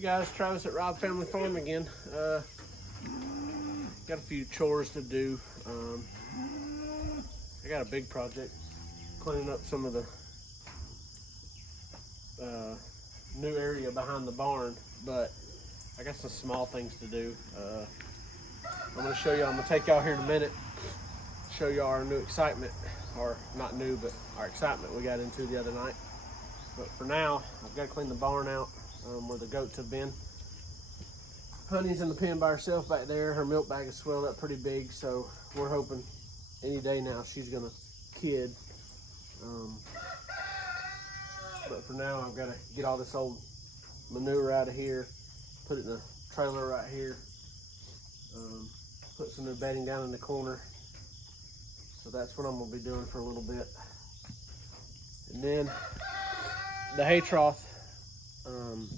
Hey guys, Travis at Rob Family Farm again. Got a few chores to do. I got a big project, cleaning up some of the new area behind the barn, but I got some small things to do. I'm gonna show y'all, I'm gonna take y'all here in a minute, show y'all our new excitement, or not new, but our excitement we got into the other night. But for now, I've got to clean the barn out where the goats have been. Honey's in the pen by herself back there. Her milk bag is swelled up pretty big, so we're hoping any day now she's gonna kid. But for now, I've got to get all this old manure out of here, put it in a trailer right here, put some new bedding down in the corner. So that's what I'm gonna be doing for a little bit. And then the hay trough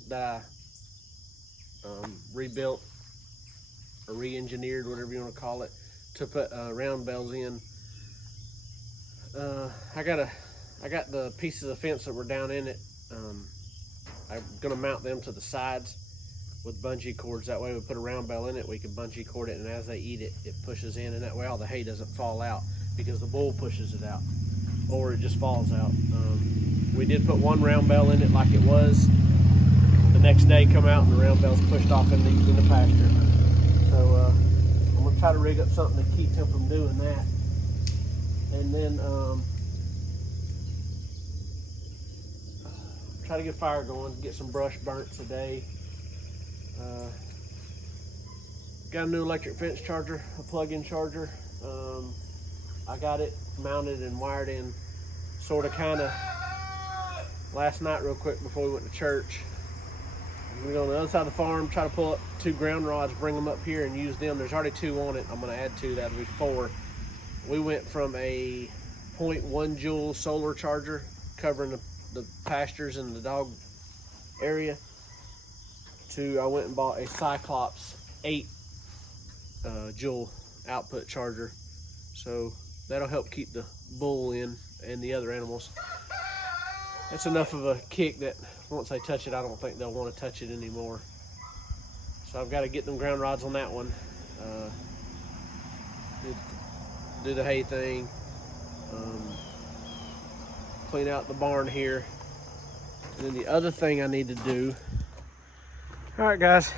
that I rebuilt or re-engineered, whatever you want to call it, to put round bells in. I got the pieces of fence that were down in it. I'm gonna mount them to the sides with bungee cords. That way we put a round bell in it, we can bungee cord it, and as they eat it, it pushes in, and that way all the hay doesn't fall out because the bull pushes it out, or it just falls out. We did put one round bell in it like it was. The next day come out and the round bell's pushed off in the pasture. So I'm gonna try to rig up something to keep him from doing that. And then try to get a fire going, get some brush burnt today. Got a new electric fence charger, a plug-in charger. I got it mounted and wired in sort of kind of last night real quick before we went to church. I'm gonna go on the other side of the farm, try to pull up 2 ground rods, bring them up here and use them. There's already 2 on it. I'm gonna add 2, that'll be 4. We went from a 0.1 joule solar charger covering the pastures and the dog area to I went and bought a Cyclops 8 joule output charger. So that'll help keep the bull in and the other animals. That's enough of a kick that once they touch it, I don't think they'll want to touch it anymore. So I've got to get them ground rods on that one. Do the hay thing. Clean out the barn here. And then the other thing I need to do. All right, guys.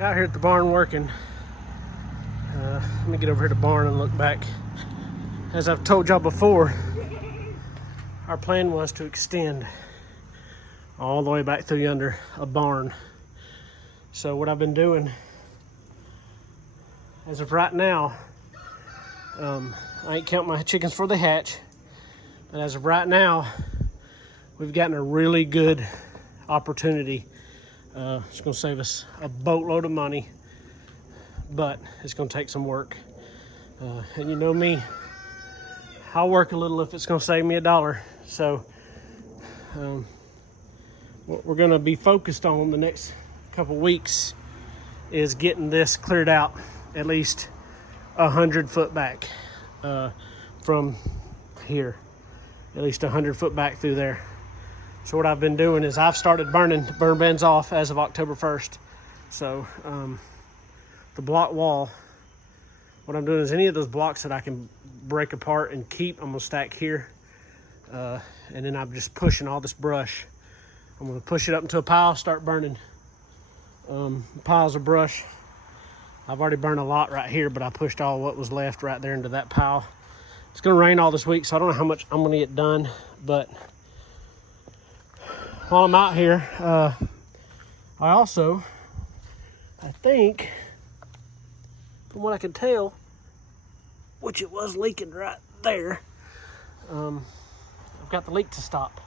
Out here at the barn working. Let me get over here to the barn and look back. As I've told y'all before, our plan was to extend all the way back through yonder a barn. So what I've been doing, as of right now, I ain't counting my chickens for the hatch, but as of right now, we've gotten a really good opportunity. It's gonna save us a boatload of money, but it's gonna take some work. And you know me, I'll work a little if it's gonna save me $1. So what we're gonna be focused on the next couple weeks is getting this cleared out at least 100 foot back from here, at least 100 foot back through there. So what I've been doing is I've started burning burn bins off as of October 1st. So the block wall, what I'm doing is any of those blocks that I can break apart and keep, I'm gonna stack here. And then I'm just pushing all this brush. I'm gonna push it up into a pile, start burning piles of brush. I've already burned a lot right here, but I pushed all what was left right there into that pile. It's gonna rain all this week, so I don't know how much I'm gonna get done, but while I'm out here, I think, from what I can tell, which it was leaking right there, I've got the leak to stop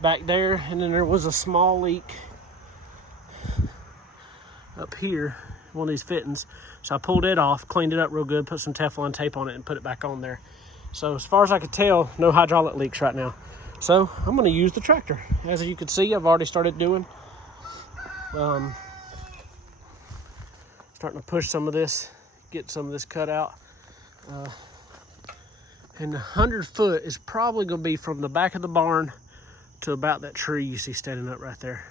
back there, and then there was a small leak up here, one of these fittings. So I pulled it off, cleaned it up real good, put some Teflon tape on it, and put it back on there. So as far as I could tell, no hydraulic leaks right now. So I'm gonna use the tractor. As you can see, I've already started doing. Starting to push some of this, get some of this cut out. And 100 foot is probably gonna be from the back of the barn to about that tree you see standing up right there.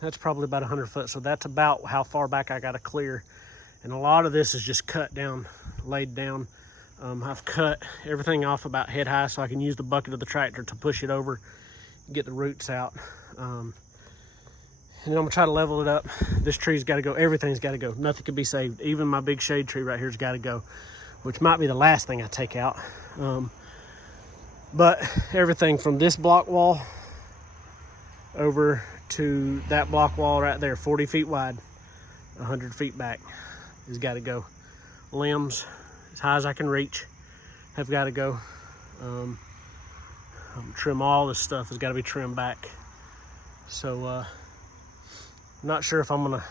That's probably about 100 foot, so that's about how far back I got to clear. And a lot of this is just cut down, laid down. I've cut everything off about head high so I can use the bucket of the tractor to push it over, get the roots out. And then I'm gonna try to level it up. This tree's gotta go, everything's gotta go. Nothing can be saved. Even my big shade tree right here's gotta go, which might be the last thing I take out. But everything from this block wall over to that block wall right there, 40 feet wide, 100 feet back, has got to go. Limbs as high as I can reach have got to go. Trim all this stuff has got to be trimmed back. So I'm not sure if I'm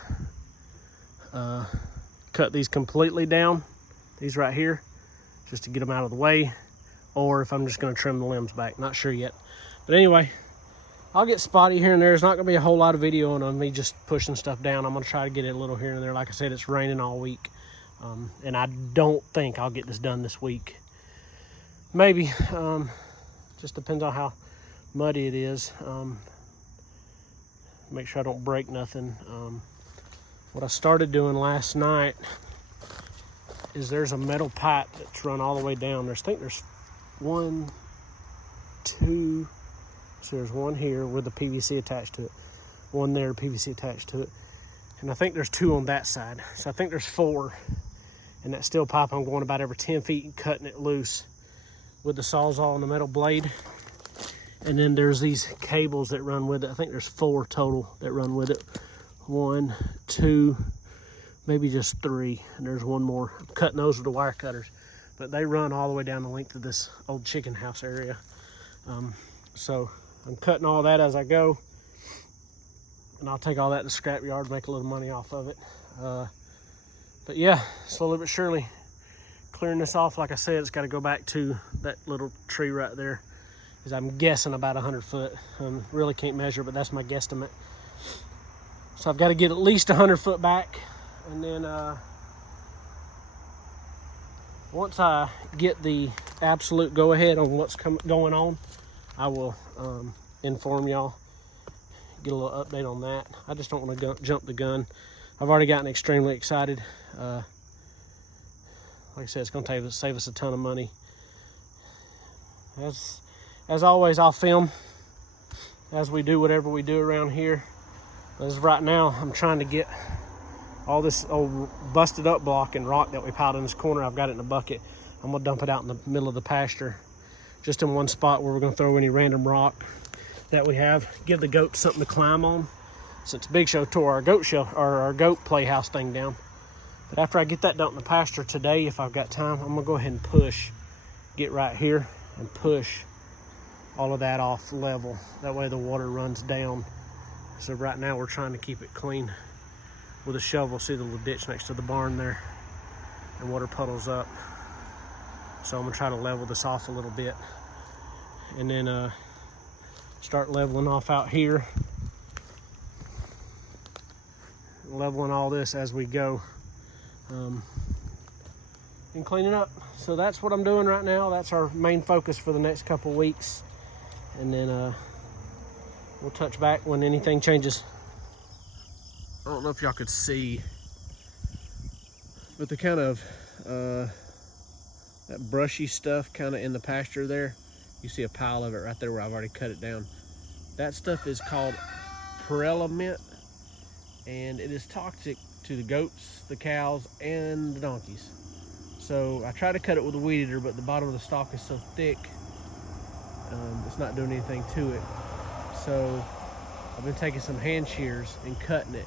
gonna cut these completely down, these right here, just to get them out of the way, or if I'm just gonna trim the limbs back. Not sure yet. But anyway, I'll get spotty here and there. There's not gonna be a whole lot of video on me just pushing stuff down. I'm gonna try to get it a little here and there. Like I said, it's raining all week. And I don't think I'll get this done this week. Maybe, just depends on how muddy it is. Make sure I don't break nothing. What I started doing last night is there's a metal pipe that's run all the way down. I think there's one, two, so there's one here with the PVC attached to it, one there, PVC attached to it, and I think there's two on that side. So I think there's four. And that steel pipe, I'm going about every 10 feet and cutting it loose with the Sawzall and the metal blade. And then there's these cables that run with it. I think there's 4 total that run with it. 1, 2, maybe just 3. And there's one more. I'm cutting those with the wire cutters. But they run all the way down the length of this old chicken house area. So I'm cutting all that as I go. And I'll take all that to the scrap yard, make a little money off of it. But yeah, slowly but surely clearing this off. Like I said, it's got to go back to that little tree right there. Is I'm guessing about 100 foot. Really can't measure, but that's my guesstimate. So I've got to get at least 100 foot back. And then once I get the absolute go ahead on what's going on, I will inform y'all, get a little update on that. I just don't want to jump the gun. I've already gotten extremely excited. Like I said, it's going to save us a ton of money. As always, I'll film as we do whatever we do around here. As of right now, I'm trying to get all this old busted up block and rock that we piled in this corner. I've got it in a bucket. I'm going to dump it out in the middle of the pasture, just in one spot where we're going to throw any random rock that we have. Give the goats something to climb on, since Big Show tore our goat playhouse thing down. But after I get that dumped in the pasture today, if I've got time, I'm gonna go ahead and get right here and push all of that off level. That way the water runs down. So right now we're trying to keep it clean with a shovel. See the little ditch next to the barn there, and water puddles up. So I'm gonna try to level this off a little bit, and then start leveling off out here. Leveling all this as we go, and cleaning up. So that's what I'm doing right now. That's our main focus for the next couple weeks, and then we'll touch back when anything changes. I don't know if y'all could see, but the kind of that brushy stuff kind of in the pasture there, you see a pile of it right there where I've already cut it down. That stuff is called perilla mint, and it is toxic to the goats, the cows, and the donkeys. So I try to cut it with a weed eater, but the bottom of the stalk is so thick, it's not doing anything to it. So I've been taking some hand shears and cutting it.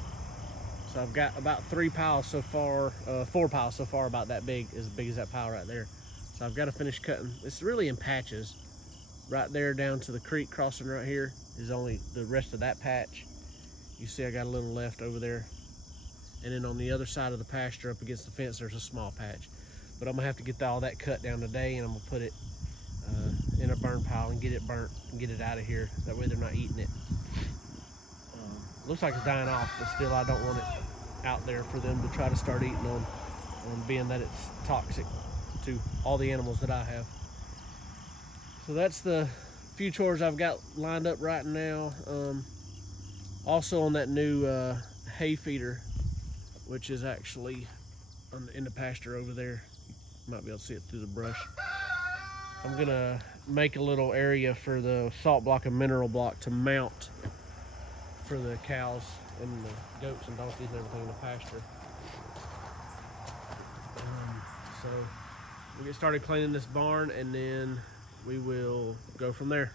So I've got about 3 piles so far, 4 piles so far, about that big as that pile right there. So I've got to finish cutting. It's really in patches. Right there down to the creek crossing right here is only the rest of that patch. You see I got a little left over there. And then on the other side of the pasture up against the fence, there's a small patch. But I'm gonna have to get all that cut down today, and I'm gonna put it in a burn pile and get it burnt and get it out of here. That way they're not eating it. Looks like it's dying off, but still I don't want it out there for them to try to start eating on being that it's toxic to all the animals that I have. So that's the few chores I've got lined up right now. Also on that new hay feeder, which is actually in the pasture over there. You might be able to see it through the brush. I'm gonna make a little area for the salt block and mineral block to mount for the cows and the goats and donkeys and everything in the pasture. So we'll get started cleaning this barn and then we will go from there.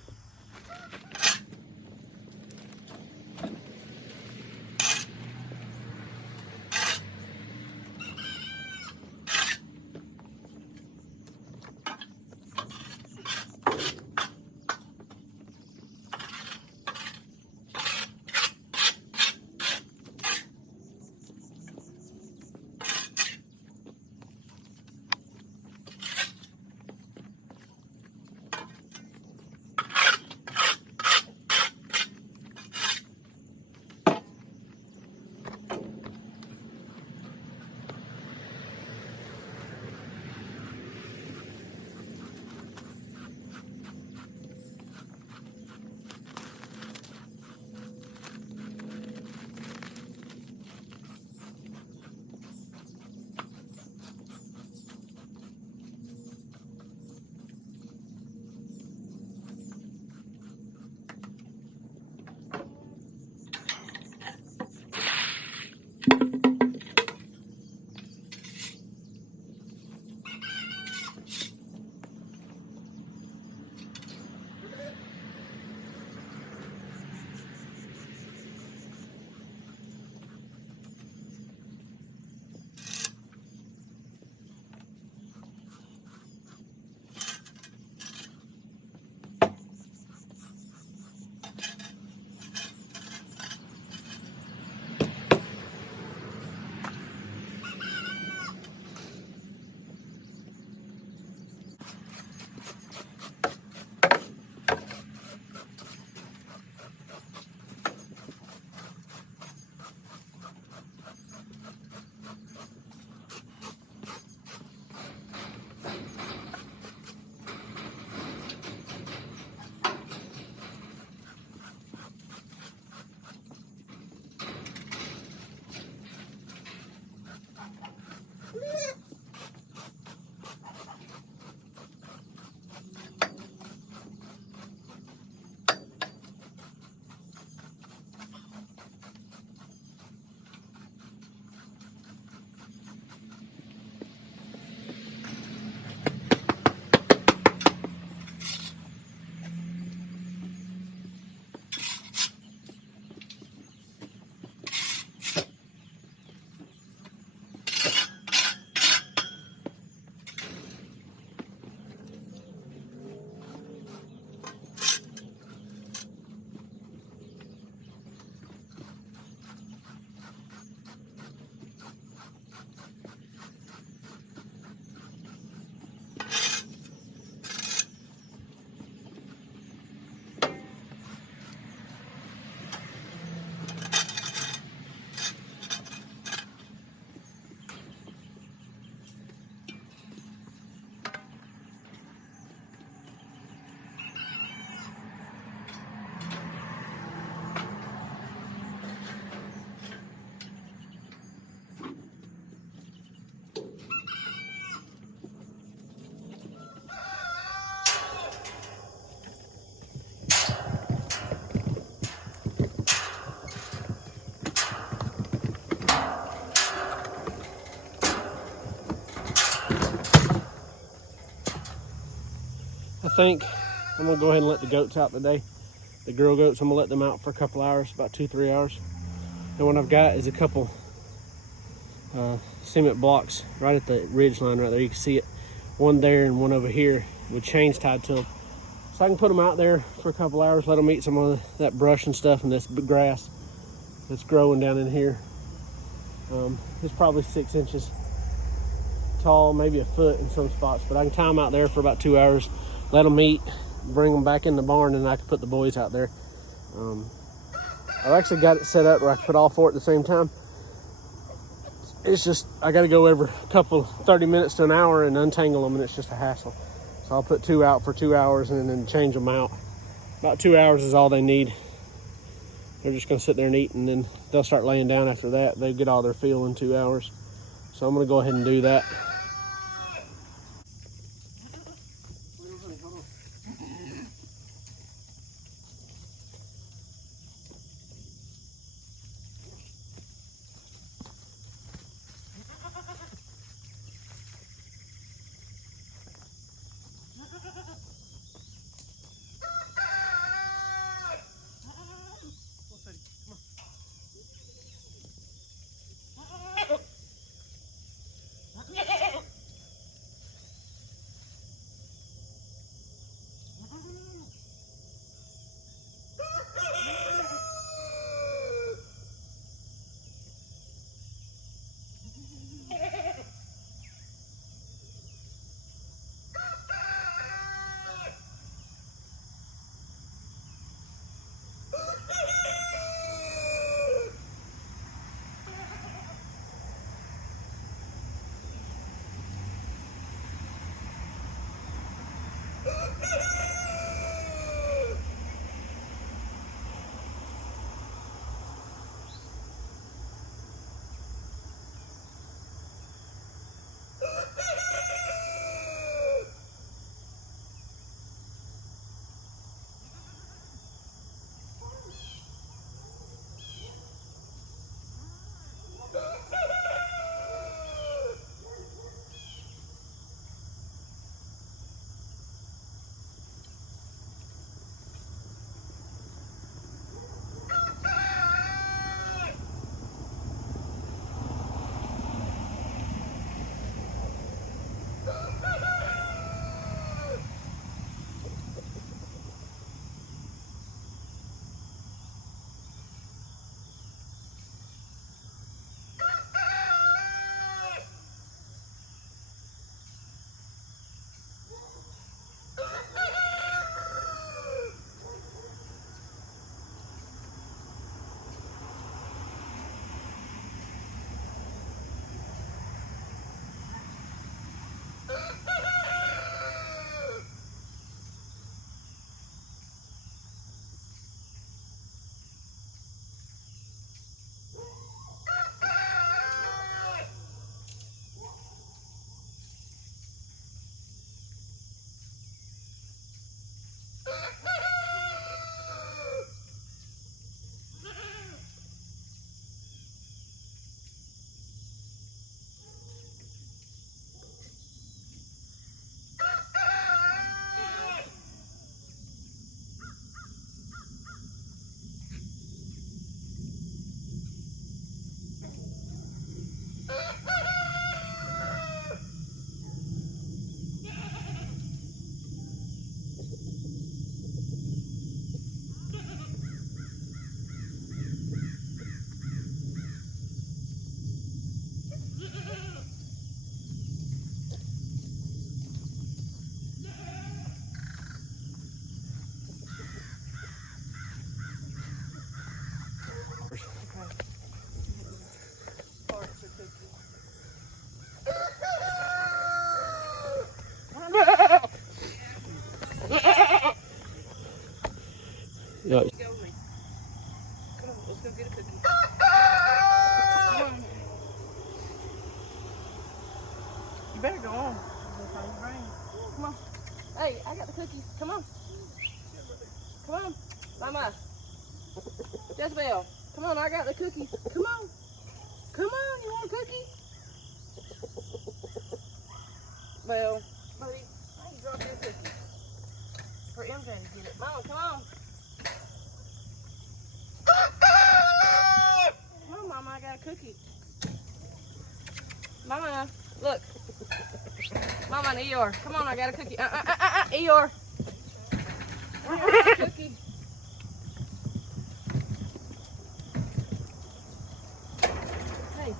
I think I'm gonna go ahead and let the goats out today. The girl goats, I'm gonna let them out for a couple hours, about 2-3 hours. And what I've got is a couple cement blocks right at the ridge line right there. You can see it, one there and one over here with chains tied to them. So I can put them out there for a couple hours, let them eat some of that brush and stuff and this grass that's growing down in here. It's probably 6 inches tall, maybe a foot in some spots, but I can tie them out there for about 2 hours, let them eat, bring them back in the barn, and I can put the boys out there. I've actually got it set up where I can put all four at the same time. It's just, I got to go every 30 minutes to an hour and untangle them, and it's just a hassle. So I'll put two out for 2 hours and then change them out About 2 hours is all they need. They're just going to sit there and eat, and then they'll start laying down after that. They get all their fill in 2 hours. So I'm going to go ahead and do that. Yeah. Come on, let's go get a cookie. Come on. You better go on. Come on. Hey, I got the cookies. Come on. Come on. Mama. Jezebel. Come on, I got the cookies. Come on. Come on, you want a cookie? Well, buddy, I ain't drop your cookie. For MJ to get it. Mama, come on. Come on, Mama, I got a cookie. Mama, look. Mama and Eeyore. Come on, I got a cookie. Eeyore. I got a cookie. Hey.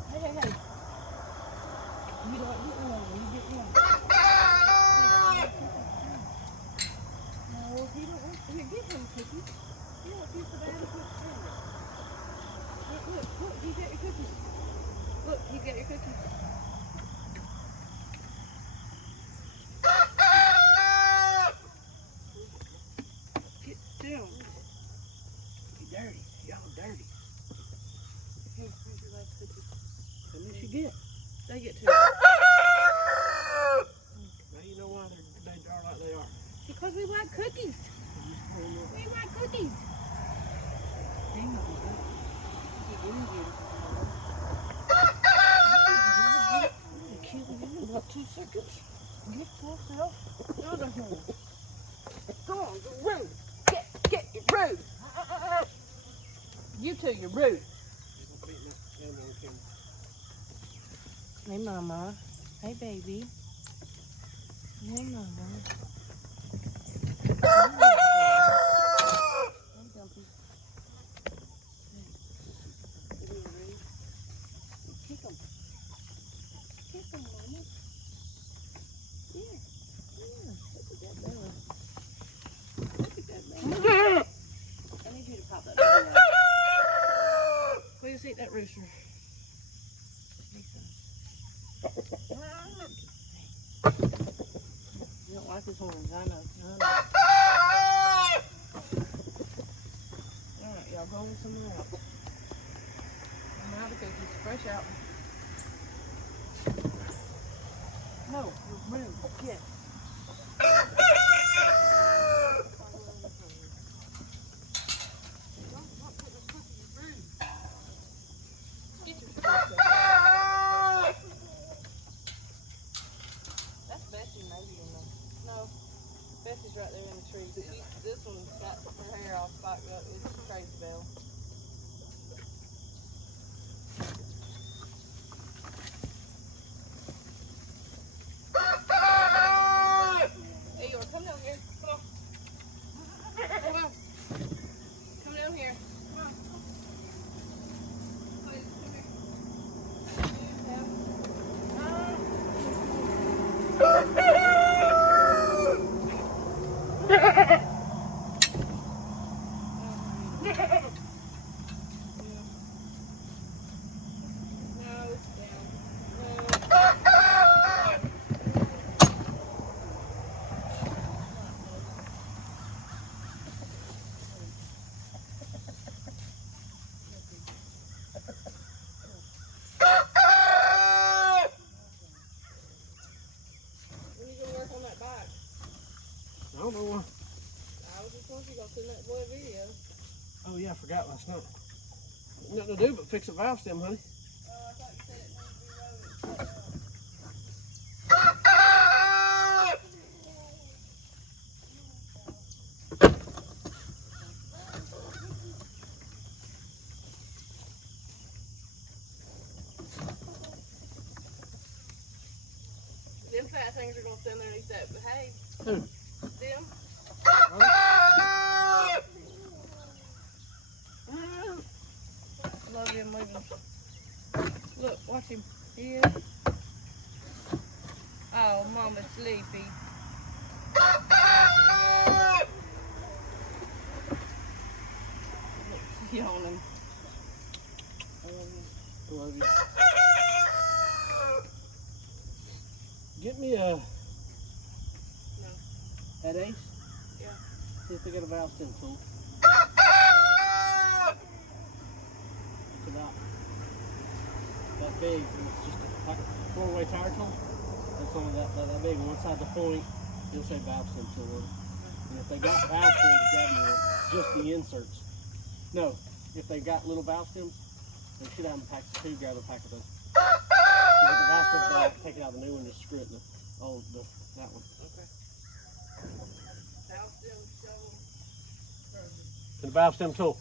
You don't get one. You get one. No, he don't want to get him a cookie. He wants you to bad a Look, you got your cookie. Look, you got your cookie. them. You dirty. Y'all dirty. Here, here's your last cookie. How many you get? They get two. Now you know why they are like they are. Because we like cookies. We like cookies. Hang on. About 2 seconds. Get yourself out of here. Come on, you're rude. Get, you're rude. You two, you're rude. Hey, Mama. Hey, baby. Hey, Mama. Hey, Dumpy. Kick him. Kick him, Mama. Yeah. Look at that belly. Look at that belly. I need you to pop that belly out. Please eat that rooster. You don't like his horns, I know. Alright, y'all go with some more out. I'm out of cookies, fresh out. No, you're rude. Get. That's Bessie maybe in there. No, Bessie's right there in the tree. But this one's got her hair all spiked up. It's Crazy Bell. Hey, you want to come down here? Come on. Come on. Come down here. Come on. Please, come here. I don't know why. I was just wondering if you're going to send that boy a video. Oh yeah, I forgot last night. Nothing to do but fix a valve stem, honey. Oh, I thought you said it needed to be loaded. Them fat things are going to stand there and eat that, but hey. Who? Them. Love him moving. Look, watch him. Yeah. Oh, Mama's sleepy. Look, she's yawning. I love you. I love you. Get me a... No. At Ace? Yeah. See if they got a valve stem tool. It's about that big, and it's just like a 4-way tire tool. It's only that big. One side the point, it'll say valve stem tool on it. And if they got valve stems, grab me one. Just the inserts. No, if they got little valve stems, they should have them packs of 2. Grab a pack of those. So get the valve stems back, take it out of the new one, just screw it in that one. Okay. Valve stem, shovel. And the valve stem tool.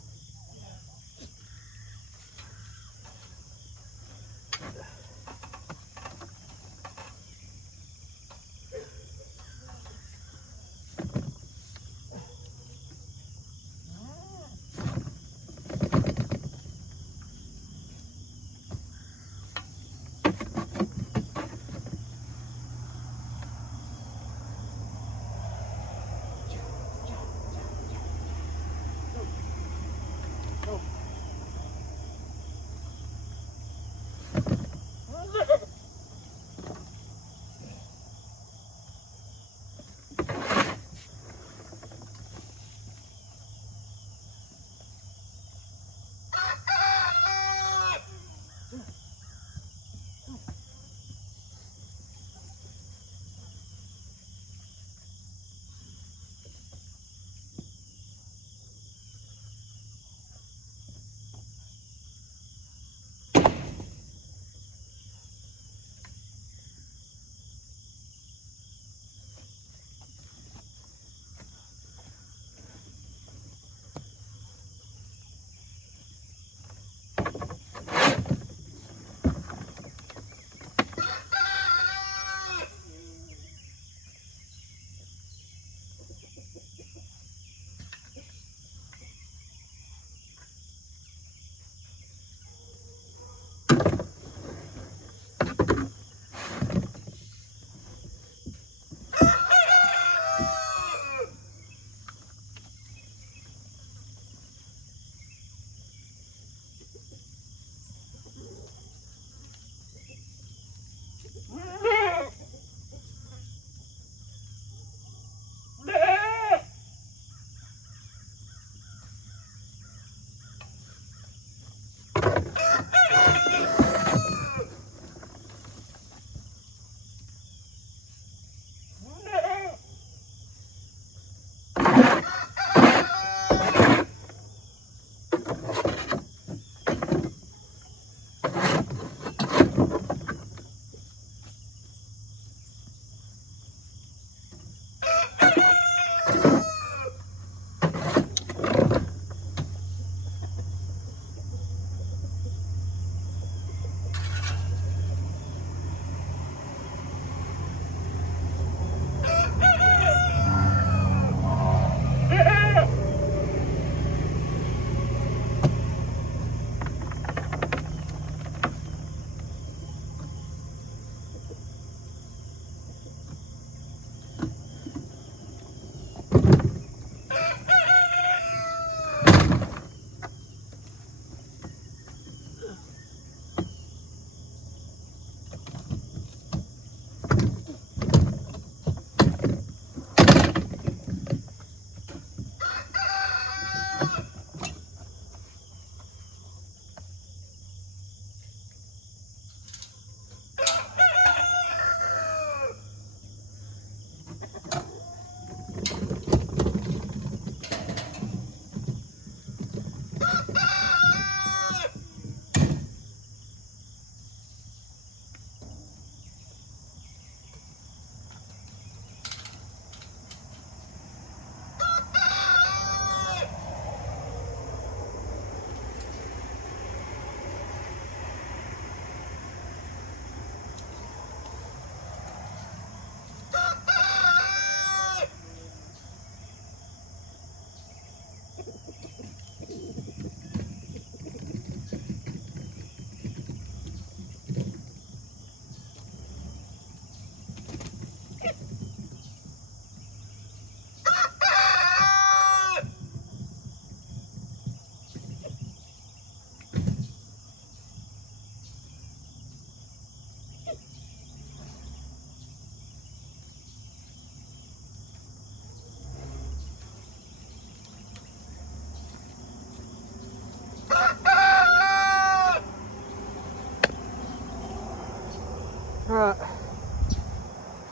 Alright,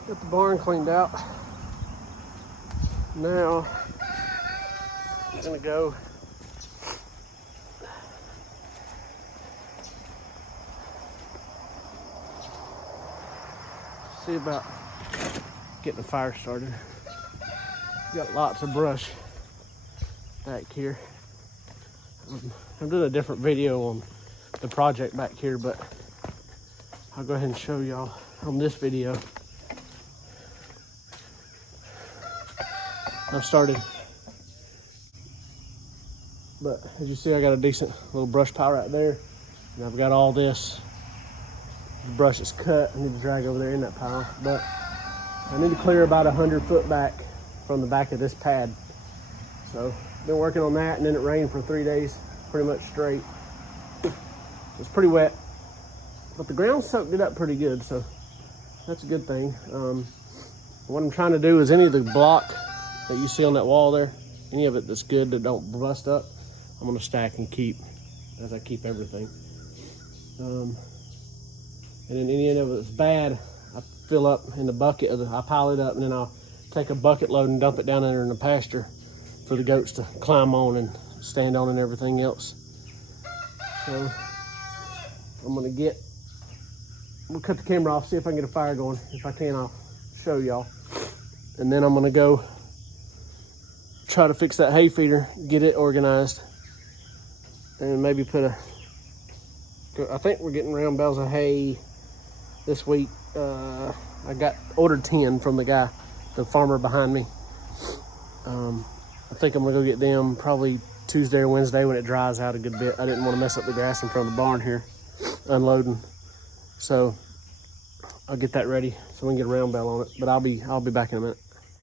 got the barn cleaned out. Now, I'm gonna go see about getting a fire started. Got lots of brush back here. I'm doing a different video on the project back here, but I'll go ahead and show y'all on this video. I've started, but as you see, I got a decent little brush pile right there, and I've got all this. The brush is cut. I need to drag over there in that pile, but I need to clear about 100 foot back from the back of this pad. So been working on that, and then it rained for 3 days, pretty much straight. It's pretty wet, but the ground soaked it up pretty good, so that's a good thing. What I'm trying to do is any of the block that you see on that wall there, any of it that's good that don't bust up, I'm gonna stack and keep as I keep everything. And then any of it that's bad, I fill up in the bucket, I pile it up, and then I'll take a bucket load and dump it down there in the pasture for the goats to climb on and stand on and everything else. So I'm gonna we'll cut the camera off, see if I can get a fire going. If I can, I'll show y'all. And then I'm gonna go try to fix that hay feeder, get it organized, and maybe I think we're getting round bales of hay this week. I ordered 10 from the guy, the farmer behind me. I think I'm gonna go get them probably Tuesday or Wednesday when it dries out a good bit. I didn't want to mess up the grass in front of the barn here, unloading. So I'll get that ready so we can get a round bale on it. But I'll be back in a minute.